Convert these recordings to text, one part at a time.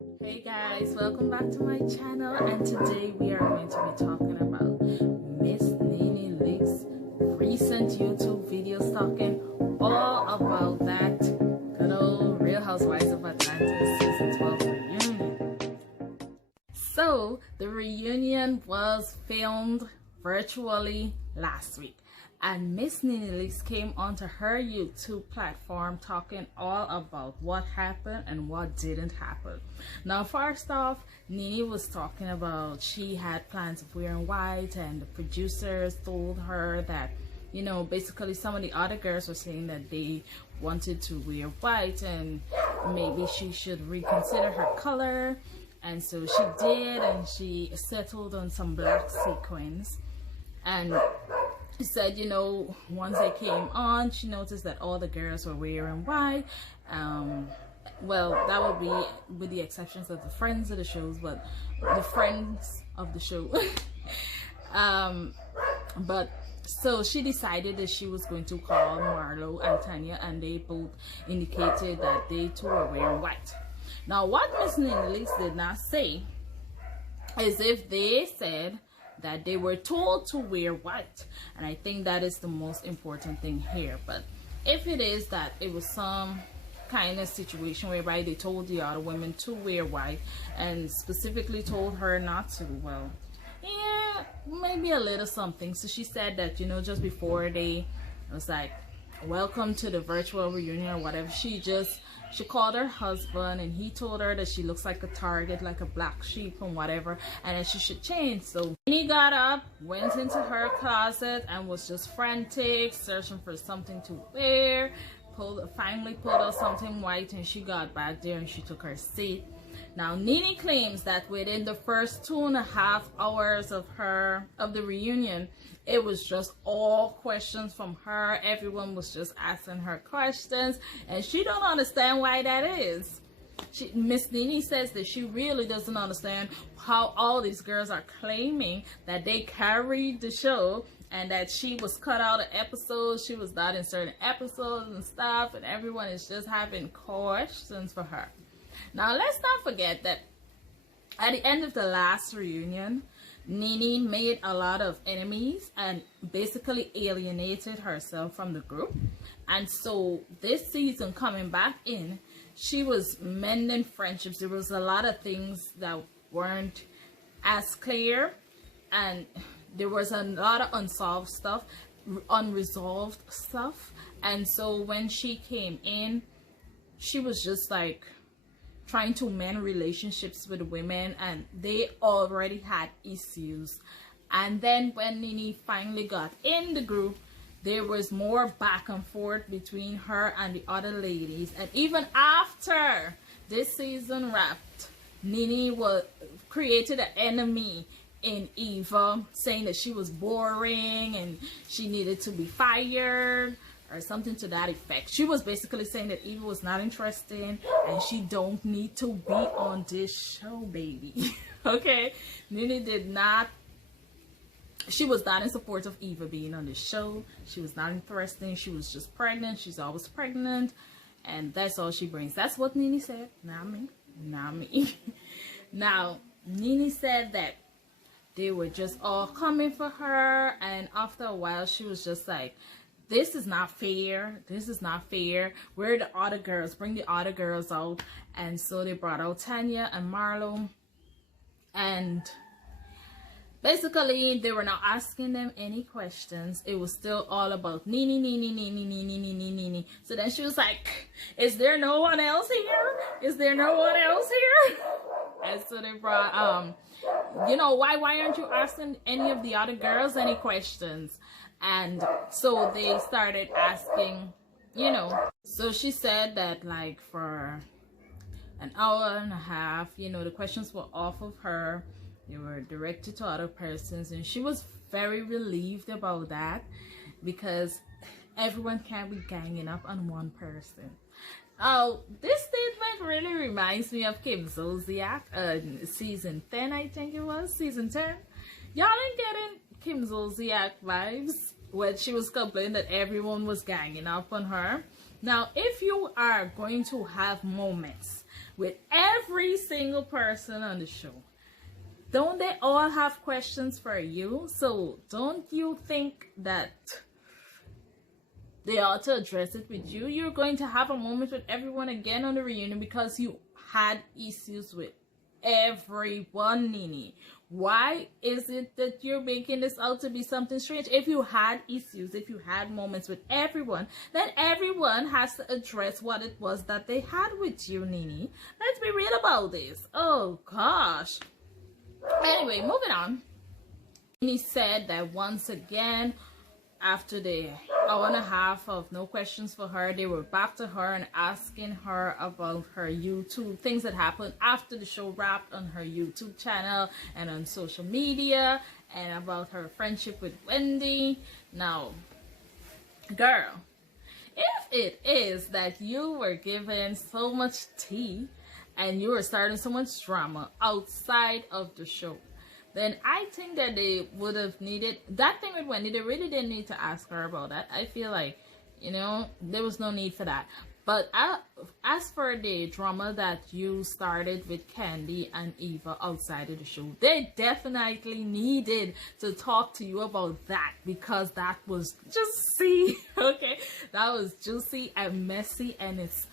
Hey guys, welcome back to my channel, and today we are going to be talking about Miss Nene Leakes' recent YouTube videos talking all about that good old Real Housewives of Atlanta season 12 reunion. So the reunion was filmed virtually last week, and Miss Nene Leakes came onto her YouTube platform talking all about what happened and what didn't happen. Now, first off, Nene was talking about she had plans of wearing white, and the producers told her that, you know, basically some of the other girls were saying that they wanted to wear white and maybe she should reconsider her color. And so she did, and she settled on some black sequins. And she said, you know, once they came on, she noticed that all the girls were wearing white. Well, that would be with the exceptions of the friends of the shows, but the friends of the show. But so she decided that she was going to call Marlo and Tanya, and they both indicated that they too were wearing white. Now, what Miss Nene Leakes did not say is if they said that they were told to wear white, and I think that is the most important thing here. But if it is that it was some kind of situation whereby they told the other women to wear white and specifically told her not to, well, yeah, maybe a little something. So she said that, you know, just before they was like, welcome to the virtual reunion or whatever, she called her husband, and he told her that she looks like a target, like a black sheep and whatever, and that she should change. So he got up, went into her closet, and was just frantic, searching for something to wear. Finally pulled out something white, and she got back there and she took her seat. Now, Nene claims that within the first 2.5 hours of the reunion, it was just all questions from her. Everyone was just asking her questions, and she don't understand why that is. Miss Nene says that she really doesn't understand how all these girls are claiming that they carried the show and that she was cut out of episodes, she was not in certain episodes and stuff, and everyone is just having questions for her. Now, let's not forget that at the end of the last reunion, Nene made a lot of enemies and basically alienated herself from the group. And so this season coming back in, she was mending friendships. There was a lot of things that weren't as clear, and there was a lot of unsolved stuff, unresolved stuff. And so when she came in, she was just like trying to mend relationships with women, and they already had issues. And then when Nene finally got in the group, there was more back and forth between her and the other ladies. And even after this season wrapped, Nene created an enemy in Eva, saying that she was boring and she needed to be fired or something to that effect. She was basically saying that Eva was not interested and she don't need to be on this show, baby. Okay, Nene she was not in support of Eva being on the show. She was not interested. She was just pregnant. She's always pregnant, and that's all she brings. That's what Nene said, not me. Not me. Now, Nene said that they were just all coming for her, and after a while she was just like, this is not fair. This is not fair. Where are the other girls? Bring the other girls out. And so they brought out Tanya and Marlo, and basically they were not asking them any questions. It was still all about Nene, Nene, Nene, Nene, Nene, Nene. So then she was like, is there no one else here? Is there no one else here? And so they brought you know, why aren't you asking any of the other girls any questions? And so they started asking, you know. So she said that like for an hour and a half, you know, the questions were off of her. They were directed to other persons, and she was very relieved about that because everyone can't be ganging up on one person. Oh, this statement really reminds me of Kim Zolciak, season 10, I think it was, season 10. Y'all ain't getting Kim Zolciak vibes when she was complaining that everyone was ganging up on her. Now, if you are going to have moments with every single person on the show, don't they all have questions for you? So don't you think that they ought to address it with you? You're going to have a moment with everyone again on the reunion because you had issues with everyone, Nene. Why is it that you're making this out to be something strange? If you had issues, if you had moments with everyone, then everyone has to address what it was that they had with you, Nene. Let's be real about this. Oh gosh. Anyway, moving on. Nene said that once again, after the hour and a half of no questions for her, they were back to her and asking her about her YouTube, things that happened after the show wrapped on her YouTube channel and on social media, and about her friendship with Wendy. Now, girl, if it is that you were given so much tea and you were starting so much drama outside of the show, then I think that they would have needed that thing with Wendy. They really didn't need to ask her about that. I feel like, you know, there was no need for that. But as for the drama that you started with Candy and Eva outside of the show, they definitely needed to talk to you about that, because that was juicy. Okay, that was juicy and messy, and it's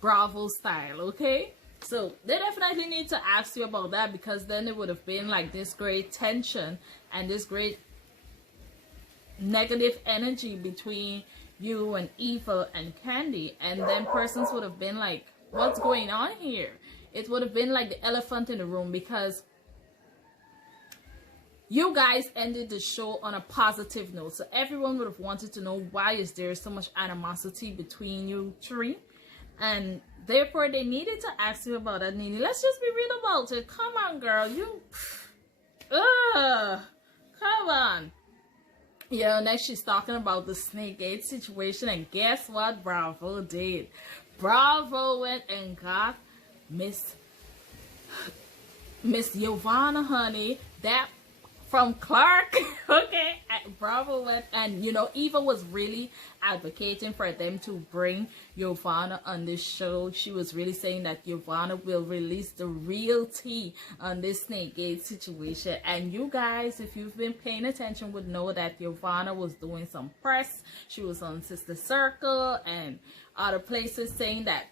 Bravo style. Okay, so they definitely need to ask you about that, because then it would have been like this great tension and this great negative energy between you and Eva and Candy, and then persons would have been like, what's going on here? It would have been like the elephant in the room, because you guys ended the show on a positive note, so everyone would have wanted to know, why is there so much animosity between you three? And therefore they needed to ask you about that, Nene. Let's just be real about it. Come on, girl. Come on. Yeah, next she's talking about the Snakegate situation, and guess what Bravo did? Bravo went and got Miss Yovanna, honey, that from Clark. Okay, Bravo went, and you know, Eva was really advocating for them to bring Yovanna on this show. She was really saying that Yovanna will release the real tea on this Snakegate situation. And you guys, if you've been paying attention, would know that Yovanna was doing some press. She was on Sister Circle and other places saying that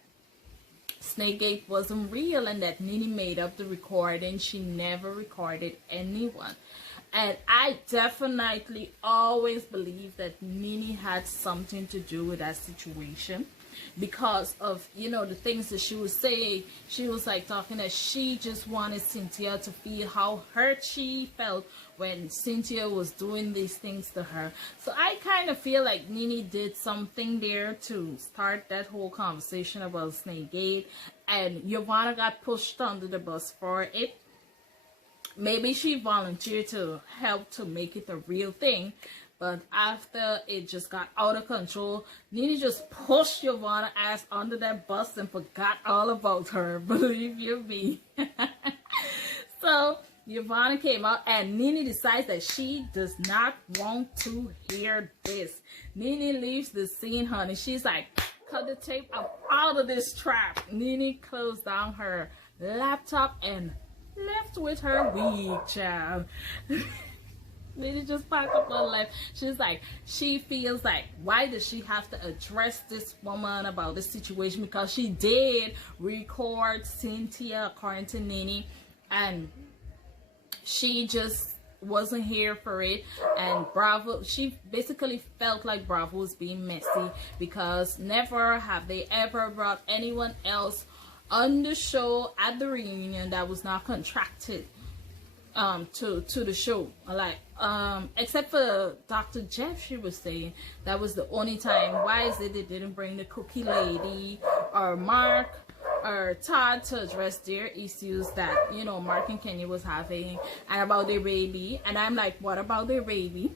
Snakegate wasn't real and that Nene made up the recording. She never recorded anyone. And I definitely always believe that Nene had something to do with that situation, because of, you know, the things that she was saying. She was like talking that she just wanted Cynthia to feel how hurt she felt when Cynthia was doing these things to her. So I kind of feel like Nene did something there to start that whole conversation about Snakegate, and Yovanna got pushed under the bus for it. Maybe she volunteered to help to make it a real thing, but after it just got out of control, Nene just pushed Yovanna ass under that bus and forgot all about her. Believe you me. So Yovanna came out, and Nene decides that she does not want to hear this. Nene leaves the scene, honey. She's like, cut the tape. I'm out of this trap. Nene closed down her laptop and left with her wig, child. Nene just packed up her life. She's like, she feels like, why does she have to address this woman about this situation? Because she did record Cynthia, according to Nene, and she just wasn't here for it. And Bravo, she basically felt like Bravo was being messy, because never have they ever brought anyone else on the show at the reunion that was not contracted to the show, like except for Dr. Jeff. She was saying that was the only time. Why is it they didn't bring the Cookie Lady or Mark or Todd to address their issues that, you know, Mark and Kenya was having, and about their baby? And I'm like, what about their baby?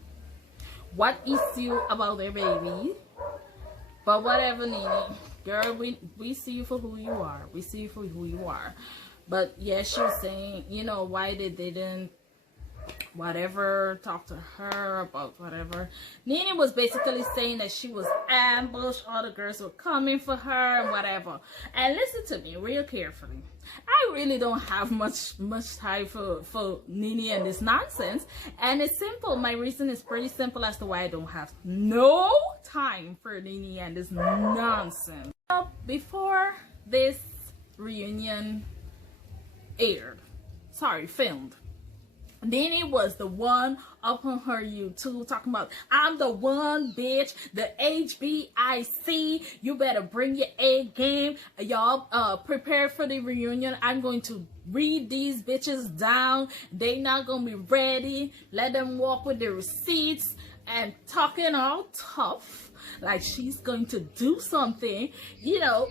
What issue about their baby? But whatever, Nene. Girl, we see you for who you are. We see you for who you are. But yeah, she was saying, you know, why they didn't whatever, talk to her about whatever. Nene was basically saying that she was ambushed, all the girls were coming for her and whatever. And listen to me real carefully. I really don't have much time for Nene and this nonsense, and it's simple. My reason is pretty simple as to why I don't have no time for Nene and this nonsense. Before this reunion filmed, Nene was the one up on her YouTube talking about, I'm the one, bitch, the HBIC, you better bring your A game, y'all prepare for the reunion. I'm going to read these bitches down, they not gonna be ready, let them walk with their receipts, and talking all tough like she's going to do something, you know.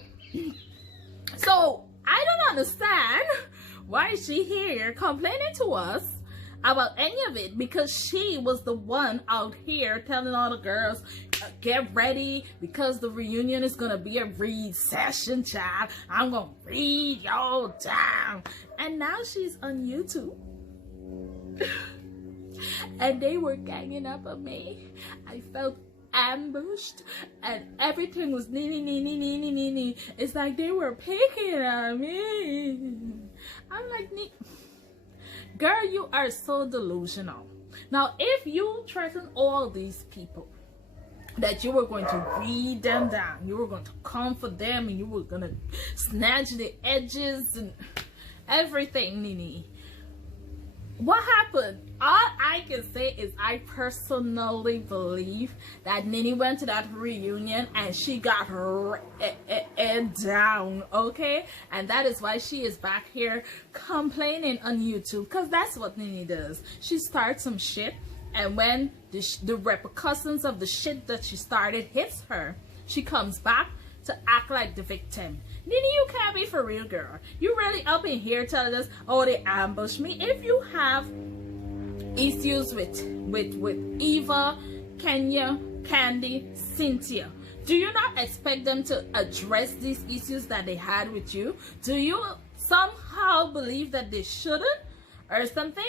So I don't understand why is she here complaining to us about any of it, because she was the one out here telling all the girls, get ready because the reunion is gonna be a read session, child. I'm gonna read y'all down. And now she's on YouTube and they were ganging up on me. I felt ambushed and everything was Nene. It's like they were picking on me. I'm like, girl, you are so delusional. Now, if you threaten all these people that you were going to read them down, you were going to come for them, and you were going to snatch the edges and everything, Nene, what happened? All I can say is I personally believe that Nene went to that reunion and she got her down, okay? And that is why she is back here complaining on YouTube, because that's what Nene does. She starts some shit, and when the repercussions of the shit that she started hits her, she comes back to act like the victim. Nene, you can't be for real, girl. You really up in here telling us, oh, they ambushed me. If you have issues with Eva, Kenya, Candy, Cynthia, do you not expect them to address these issues that they had with you? Do you somehow believe that they shouldn't or something?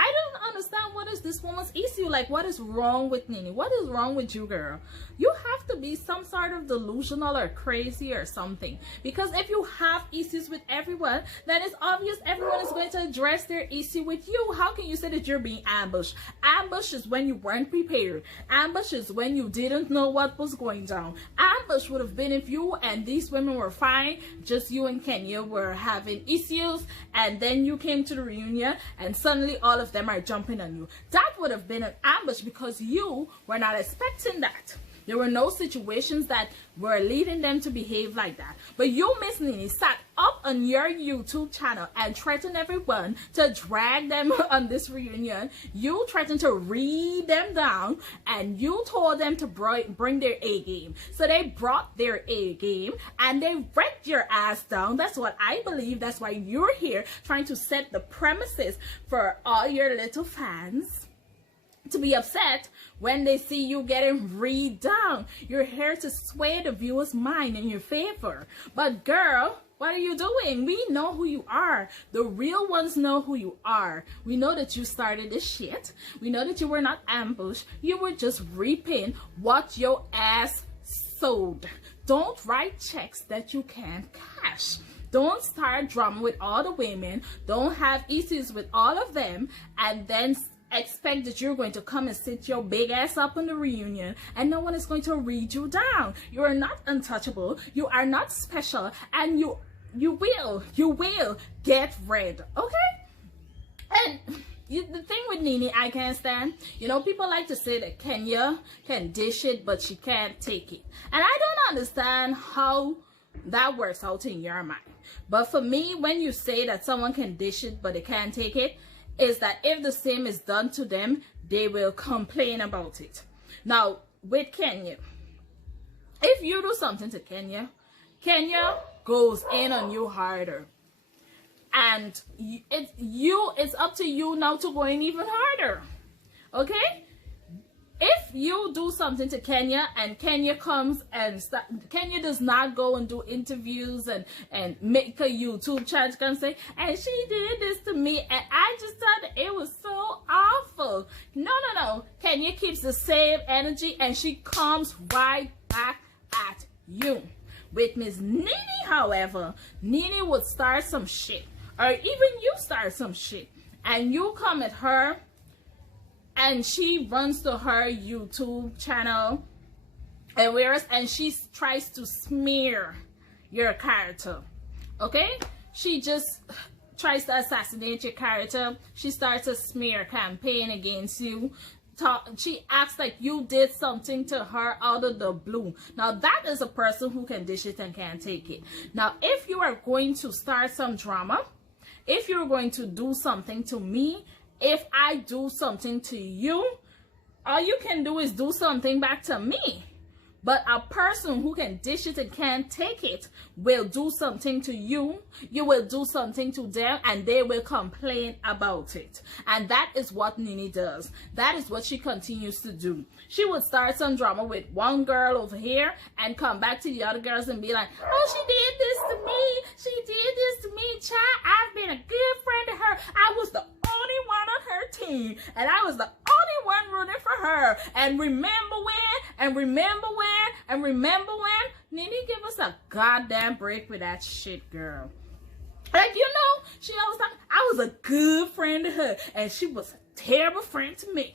I don't understand what is this woman's issue. Like, what is wrong with Nene? What is wrong with you, girl? You have to be some sort of delusional or crazy or something. Because if you have issues with everyone, then it's obvious everyone is going to address their issue with you. How can you say that you're being ambushed? Ambush is when you weren't prepared. Ambush is when you didn't know what was going down. Ambush would have been if you and these women were fine, just you and Kenya were having issues, and then you came to the reunion and suddenly all of them are jumping on you. That would have been an ambush because you were not expecting that. There were no situations that were leading them to behave like that. But you, Miss Nene, sat up on your YouTube channel and threatened everyone to drag them on this reunion. You threatened to read them down, and you told them to bring their A game. So they brought their A game and they wrecked your ass down. That's what I believe. That's why you're here trying to set the premises for all your little fans to be upset when they see you getting read down. You're here to sway the viewer's mind in your favor. But girl, what are you doing? We know who you are. The real ones know who you are. We know that you started this shit. We know that you were not ambushed. You were just reaping what your ass sowed. Don't write checks that you can't cash. Don't start drama with all the women. Don't have issues with all of them and then expect that you're going to come and sit your big ass up in the reunion and no one is going to read you down. You are not untouchable. You are not special, and you will get read, okay? And the thing with Nene, I can't stand, you know, people like to say that Kenya can dish it but she can't take it, and I don't understand how that works out in your mind. But for me, when you say that someone can dish it but they can't take it, is that if the same is done to them, they will complain about it. Now, with Kenya, if you do something to Kenya, Kenya goes in on you harder. And it's up to you now to go in even harder. Okay? if you do something to Kenya and Kenya comes and Kenya does not go and do interviews and make a YouTube channel and say, and she did this to me and I just thought it was so awful. No. Kenya keeps the same energy and she comes right back at you. With Miss Nene, however, Nene would start some shit, or even you start some shit, and you come at her and she runs to her YouTube channel and she tries to smear your character. Okay? She just tries to assassinate your character. She starts a smear campaign against you. She acts like you did something to her out of the blue. Now that is a person who can dish it and can't take it. Now if you are going to start some drama, if you're going to do something to me, if I do something to you, all you can do is do something back to me. But a person who can dish it and can't take it will do something to you. You will do something to them and they will complain about it. And that is what Nene does. That is what she continues to do. She would start some drama with one girl over here and come back to the other girls and be like, oh, she did this to me. She did this to me, child. I've been a good friend to her. I was the only one on her team. And I was the only one rooting for her. And remember when? Nene, give us a goddamn break with that shit, girl. Like, you know, she always thought I was a good friend to her. And she was a terrible friend to me.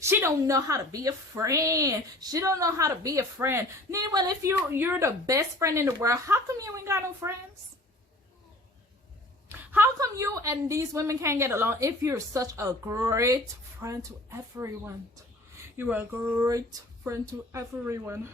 She don't know how to be a friend. She don't know how to be a friend. Nene, well, if you're the best friend in the world, how come you ain't got no friends? How come you and these women can't get along if you're such a great friend to everyone? You are a great friend to everyone.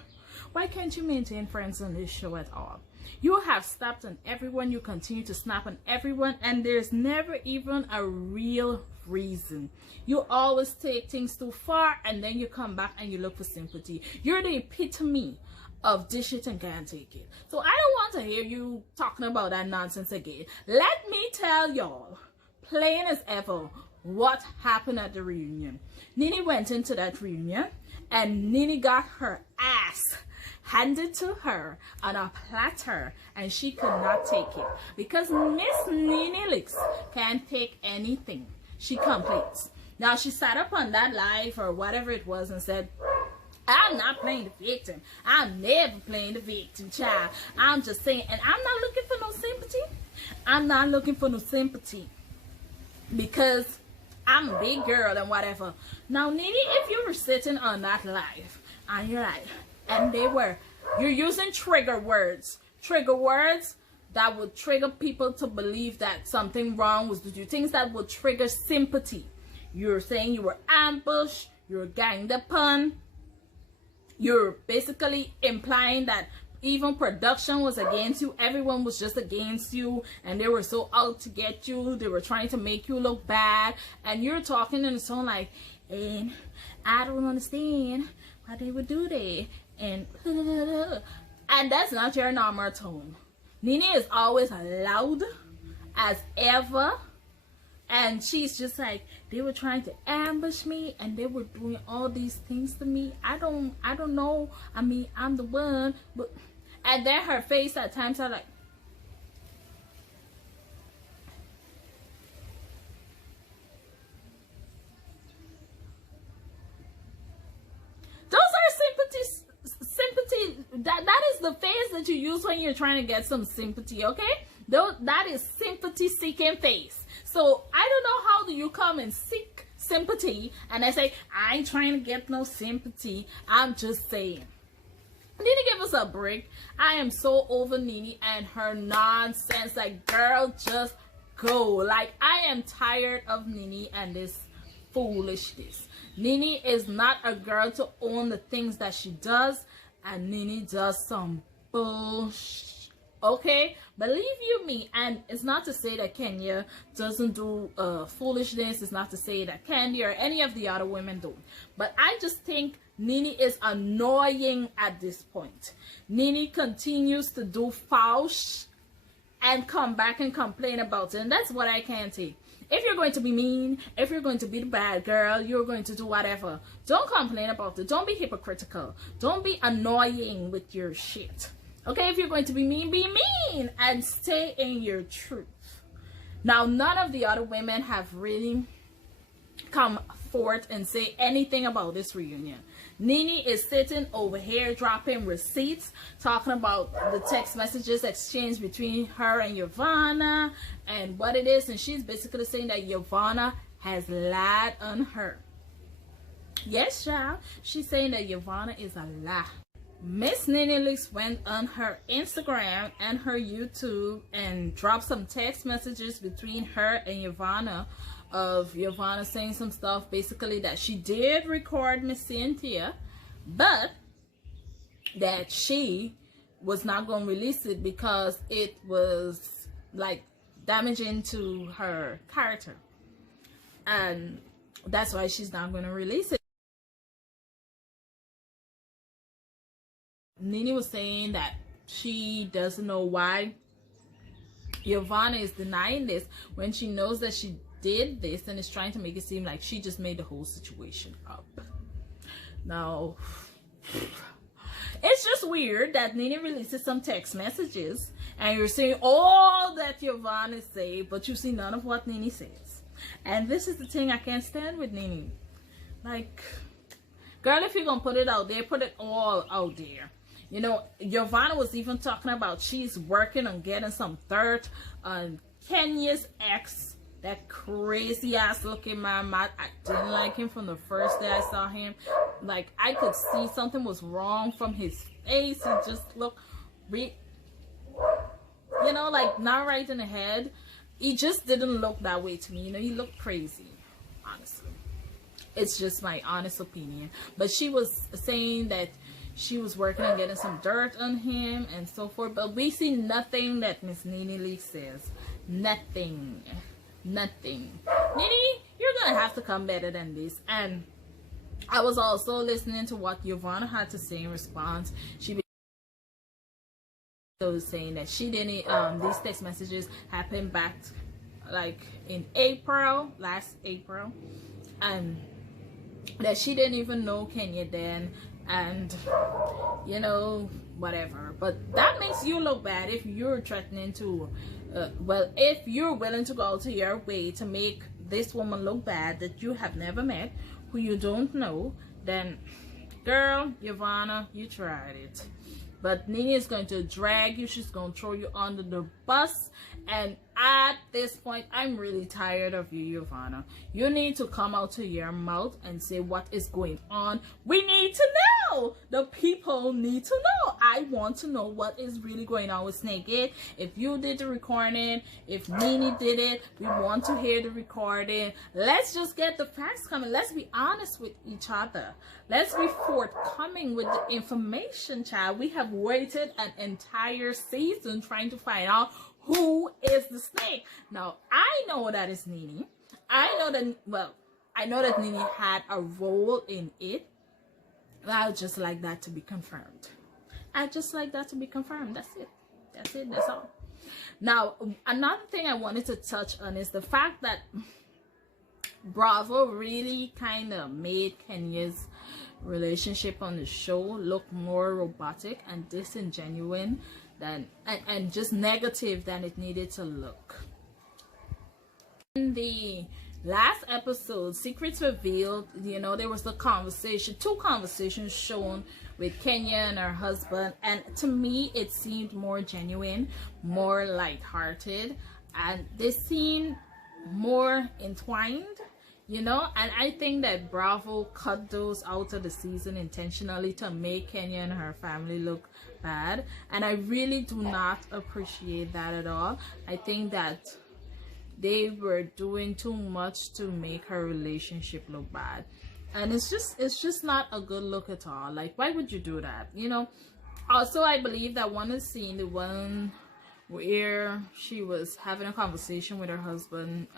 Why can't you maintain friends on this show at all? You have snapped on everyone. You continue to snap on everyone. And there's never even a real reason. You always take things too far and then you come back and you look for sympathy. You're the epitome of dish it and can't take it. So I don't want to hear you talking about that nonsense again. Let me tell y'all, plain as ever, what happened at the reunion. Nene went into that reunion and Nene got her ass handed to her on a platter and she could not take it because Miss Nene Leakes can't take anything. She complains. Now she sat up on that live or whatever it was and said, I'm not playing the victim. I'm never playing the victim, child. I'm just saying, and I'm not looking for no sympathy. I'm not looking for no sympathy because I'm a big girl and whatever. Now, Nene, if you were sitting on that live and you're like, and you're using trigger words that would trigger people to believe that something wrong was with you, things that would trigger sympathy. You're saying you were ambushed, you're ganged upon. You're basically implying that even production was against you. Everyone was just against you and they were so out to get you. They were trying to make you look bad. And you're talking in a tone like, and I don't understand why they would do that. And that's not your normal tone. Nene is always loud as ever. And she's just like, they were trying to ambush me and they were doing all these things to me. I don't know. I mean, I'm the one. But and then her face at times are like, those are sympathy. That is the face that you use when you're trying to get some sympathy, okay? That is sympathy seeking face. So I don't know how do you come and seek sympathy and I say, I ain't trying to get no sympathy. I'm just saying. Nene, give us a break. I am so over Nene and her nonsense. Like, girl, just go. Like, I am tired of Nene and this foolishness. Nene is not a girl to own the things that she does. And Nene does some bullshit. Okay, believe you me. And it's not to say that Kenya doesn't do foolishness. It's not to say that Candy or any of the other women do. But I just think Nene is annoying at this point. Nene continues to do foul and come back and complain about it. And that's what I can't take. If you're going to be mean, if you're going to be the bad girl, you're going to do whatever, don't complain about it. Don't be hypocritical. Don't be annoying with your shit. Okay, if you're going to be mean and stay in your truth. Now, none of the other women have really come forth and say anything about this reunion. Nene is sitting over here dropping receipts, talking about the text messages exchanged between her and Yovanna and what it is, and she's basically saying that Yovanna has lied on her. Yes, child, she's saying that Yovanna is a lie. Miss Nene Leakes went on her Instagram and her YouTube and dropped some text messages between her and Yovanna, of Yovanna saying some stuff basically that she did record Miss Cynthia, but that she was not going to release it because it was like damaging to her character, and that's why she's not going to release it. Nene was saying that she doesn't know why Yovanna is denying this when she knows that she did this and is trying to make it seem like she just made the whole situation up. Now, it's just weird that Nene releases some text messages and you're seeing all that Yovanna say, but you see none of what Nene says. And this is the thing I can't stand with Nene. Like, girl, if you're gonna put it out there, put it all out there. You know, Yovanna was even talking about she's working on getting some dirt on Kenya's ex. That crazy ass looking man. I didn't like him from the first day I saw him. Like, I could see something was wrong from his face. He just looked, you know, like not right in the head. He just didn't look that way to me. You know, he looked crazy, honestly. It's just my honest opinion. But she was saying that she was working on getting some dirt on him and so forth. But we see nothing that Miss Nene Leakes says. Nothing. Nothing. Nene, you're gonna have to come better than this. And I was also listening to what Yovanna had to say in response. She was saying that she didn't these text messages happened back like in April, last April, and that she didn't even know Kenya then, and you know, whatever. But that makes you look bad if you're threatening to well, if you're willing to go out of your way to make this woman look bad that you have never met, who you don't know, then girl, Yovanna, you tried it. But Nene is going to drag you. She's going to throw you under the bus. And at this point, I'm really tired of you, Yovanna. You need to come out to your mouth and say what is going on. We need to know. The people need to know. I want to know what is really going on with Snake Gate. If you did the recording, if Nene did it, we want to hear the recording. Let's just get the facts coming. Let's be honest with each other. Let's be forthcoming with the information, child. We have waited an entire season trying to find out who is the snake. Now, I know that it's Nene. I know that, well, I know that Nene had a role in it. I would just like that to be confirmed. I just like that to be confirmed. That's it. That's it. That's all. Now, another thing I wanted to touch on is the fact that Bravo really kind of made Kenya's relationship on the show look more robotic and disingenuous than and just negative than it needed to look. In the last episode, Secrets Revealed, you know, there was the conversation, two conversations shown with Kenya and her husband, and to me it seemed more genuine, more lighthearted, and they seemed more entwined, you know. And I think that Bravo cut those out of the season intentionally to make Kenya and her family look bad, and I really do not appreciate that at all. I think that they were doing too much to make her relationship look bad, and it's just not a good look at all. Like, why would you do that, you know? Also, I believe that one is scene, the one where she was having a conversation with her husband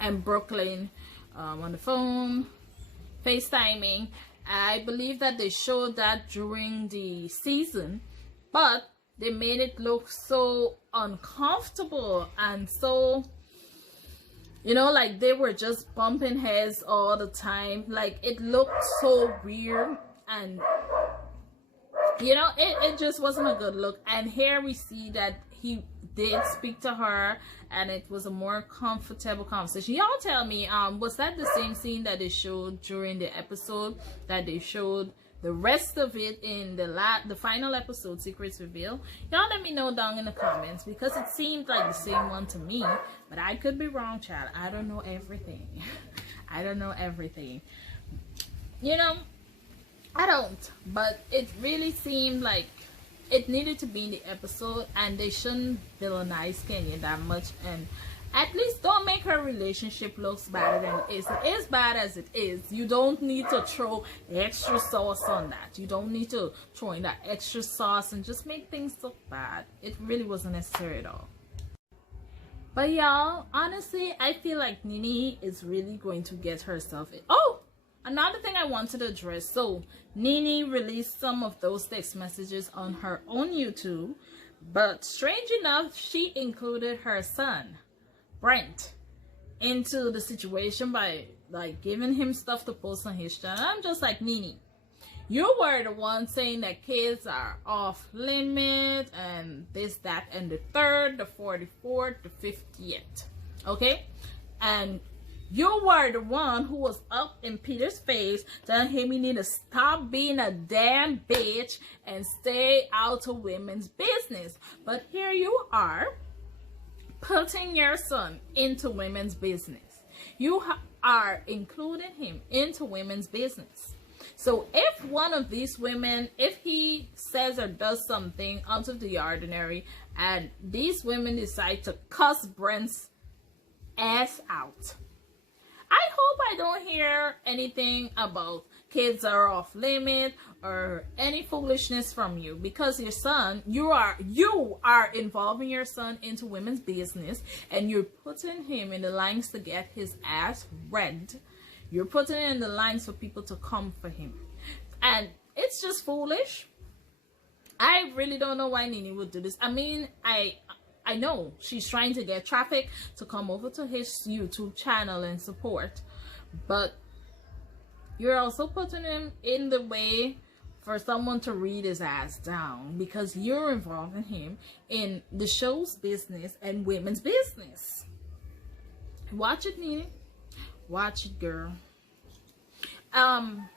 and Brooklyn on the phone, FaceTiming, I believe that they showed that during the season, but they made it look so uncomfortable and so You know, like they were just bumping heads all the time. Like it looked so weird, and you know, it just wasn't a good look. And here we see that he did speak to her, and it was a more comfortable conversation. Y'all tell me, was that the same scene that they showed during the episode that they showed the rest of it in the final episode, Secrets Reveal? Y'all let me know down in the comments, because it seemed like the same one to me, but I could be wrong, child. I don't know everything. I don't know everything, you know. I don't, but it really seemed like it needed to be in the episode, and they shouldn't villainize Kenya that much, and at least don't make her relationship look better than it is. It is bad as it is. You don't need to throw extra sauce on that. You don't need to throw in that extra sauce and just make things look bad. It really wasn't necessary at all. But y'all, honestly, I feel like Nene is really going to get herself in. Oh! Another thing I wanted to address. So, Nene released some of those text messages on her own YouTube, but strange enough, she included her son, Brent, into the situation by like giving him stuff to post on his channel. I'm just like, Nene, you were the one saying that kids are off limit and this, that, and the third, the 44th, the 50th. Okay? And you were the one who was up in Peter's face telling him he need to stop being a damn bitch and stay out of women's business. But here you are putting your son into women's business. You are including him into women's business. So if one of these women, if he says or does something out of the ordinary and these women decide to cuss Brent's ass out, I hope I don't hear anything about kids are off limit or any foolishness from you, because your son, you are involving your son into women's business, and you're putting him in the lines to get his ass read. You're putting it in the lines for people to come for him, and it's just foolish. I really don't know why Nene would do this. I mean, I know she's trying to get traffic to come over to his YouTube channel and support, but you're also putting him in the way for someone to read his ass down, because you're involving him in the show's business and women's business. Watch it, Nene. Watch it, girl. None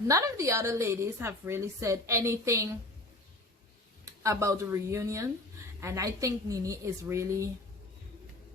of the other ladies have really said anything about the reunion, and I think Nene is really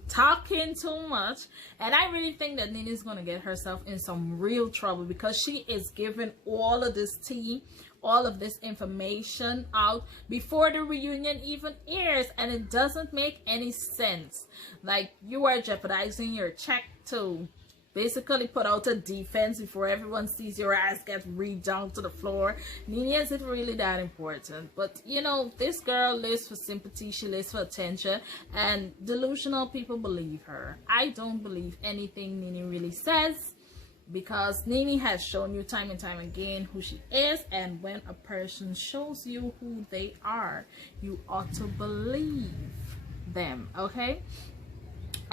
talking too much, and I really think that Nene is going to get herself in some real trouble, because she is giving all of this tea, all of this information out before the reunion even airs, and it doesn't make any sense. Like, you are jeopardizing your check to basically put out a defense before everyone sees your ass get read down to the floor. Nene, is it really that important? But you know, this girl lives for sympathy, she lives for attention, and delusional people believe her. I don't believe anything Nene really says, because Nene has shown you time and time again who she is, and when a person shows you who they are, you ought to believe them, okay?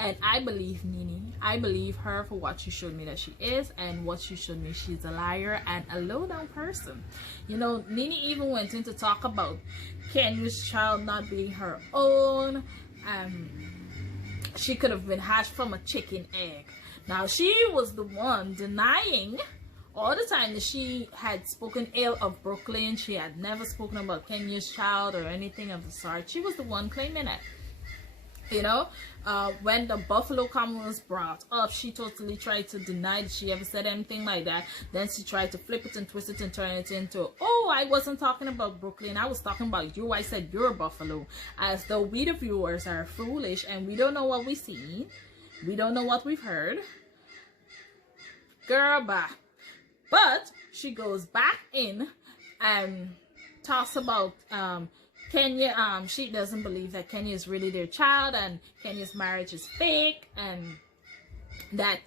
And I believe Nene. I believe her for what she showed me that she is, and what she showed me she's a liar and a low-down person. You know, Nene even went in to talk about Kenya's child not being her own. She could have been hatched from a chicken egg. Now, she was the one denying all the time that she had spoken ill of Brooklyn. She had never spoken about Kenya's child or anything of the sort. She was the one claiming it. You know, when the Buffalo comment was brought up, she totally tried to deny that she ever said anything like that. Then she tried to flip it and twist it and turn it into, oh, I wasn't talking about Brooklyn, I was talking about you. I said you're Buffalo. As though we, the viewers, are foolish and we don't know what we've seen. We don't know what we've heard. Girl, bye. But she goes back in and talks about Kenya. She doesn't believe that Kenya is really their child, and Kenya's marriage is fake, and that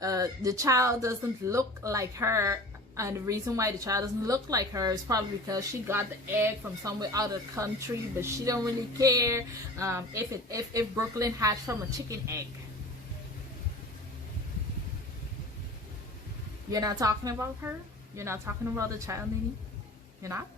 the child doesn't look like her, and the reason why the child doesn't look like her is probably because she got the egg from somewhere out of the country, but she don't really care if Brooklyn hatched from a chicken egg. You're not talking about her? You're not talking about the child, Nene? You're not?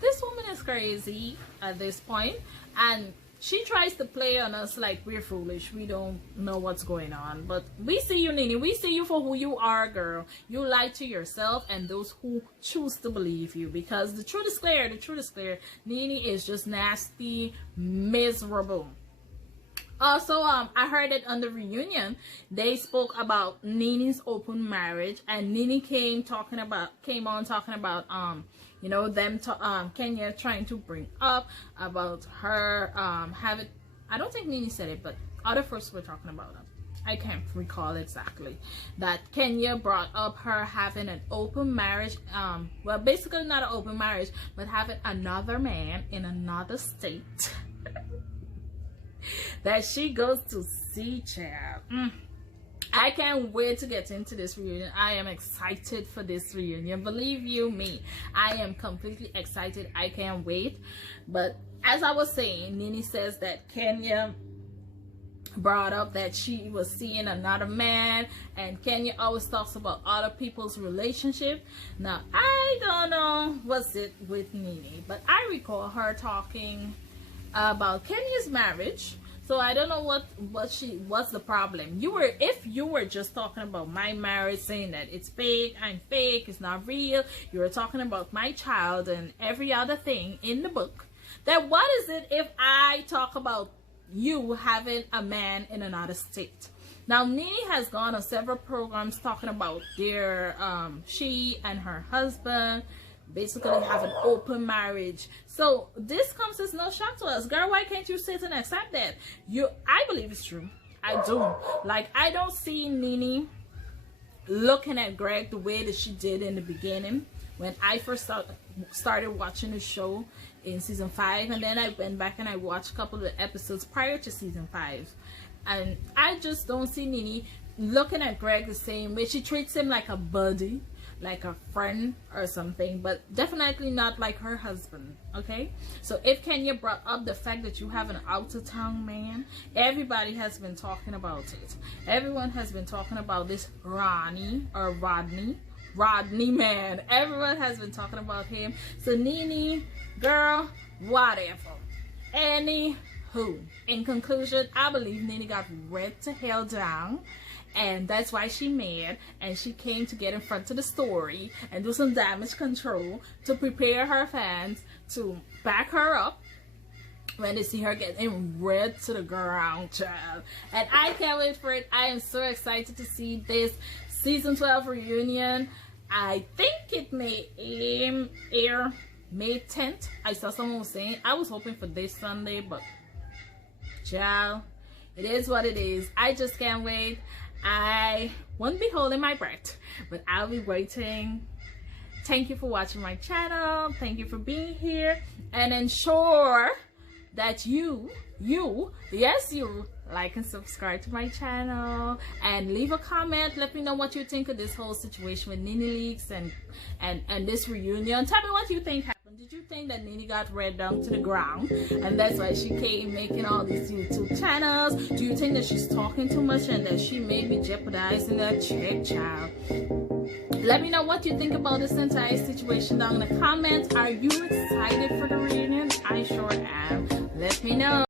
This woman is crazy at this point, and she tries to play on us like we're foolish. We don't know what's going on. But we see you, Nene. We see you for who you are, girl. You lie to yourself and those who choose to believe you. Because the truth is clear. The truth is clear. Nene is just nasty, miserable. Also, I heard that on the reunion, they spoke about Nene's open marriage, and Nene came on talking about you know, them Kenya trying to bring up about her having, I don't think Nene said it, but other folks were talking about it. I can't recall exactly, that Kenya brought up her having an open marriage, well, basically not an open marriage, but having another man in another state that she goes to see, child. I can't wait to get into this reunion. I am excited for this reunion. Believe you me, I am completely excited. I can't wait. But as I was saying, Nene says that Kenya brought up that she was seeing another man, and Kenya always talks about other people's relationship. Now, I don't know what's it with Nene, but I recall her talking about Kenya's marriage. So I don't know what's the problem. If you were just talking about my marriage, saying that it's fake, I'm fake, it's not real, you were talking about my child and every other thing in the book, then what is it if I talk about you having a man in another state? Now, Nene has gone on several programs talking about their she and her husband basically have an open marriage. So this comes as no shock to us. Girl, why can't you sit and accept that? I believe it's true. I do. Like, I don't see Nene looking at Greg the way that she did in the beginning when I first started watching the show in season 5, and then I went back and I watched a couple of the episodes prior to season 5, and I just don't see Nene looking at Greg the same way. She treats him like a buddy, like a friend or something, but definitely not like her husband. Okay, so if Kenya brought up the fact that you have an out of town man, everybody has been talking about it. Everyone has been talking about this Rodney man. Everyone has been talking about him. So Nene, girl, whatever. Anywho, in conclusion, I believe Nene got read to hell down, and that's why she mad, and she came to get in front of the story and do some damage control to prepare her fans to back her up when they see her getting read to the ground, child. And I can't wait for it. I am so excited to see this season 12 reunion. I think it may air May 10th. I saw someone was saying, I was hoping for this Sunday, but child, it is what it is. I just can't wait. I won't be holding my breath, but I'll be waiting. Thank you for watching my channel. Thank you for being here, and ensure that you like and subscribe to my channel, and leave a comment. Let me know what you think of this whole situation with Nene Leakes and this reunion. Tell me what you think happened. Did you think that Nene got read down to the ground and that's why she came making all these YouTube channels? Do you think that she's talking too much and that she may be jeopardizing that check, child? Let me know what you think about this entire situation down in the comments. Are you excited for the reunion? I sure am. Let me know.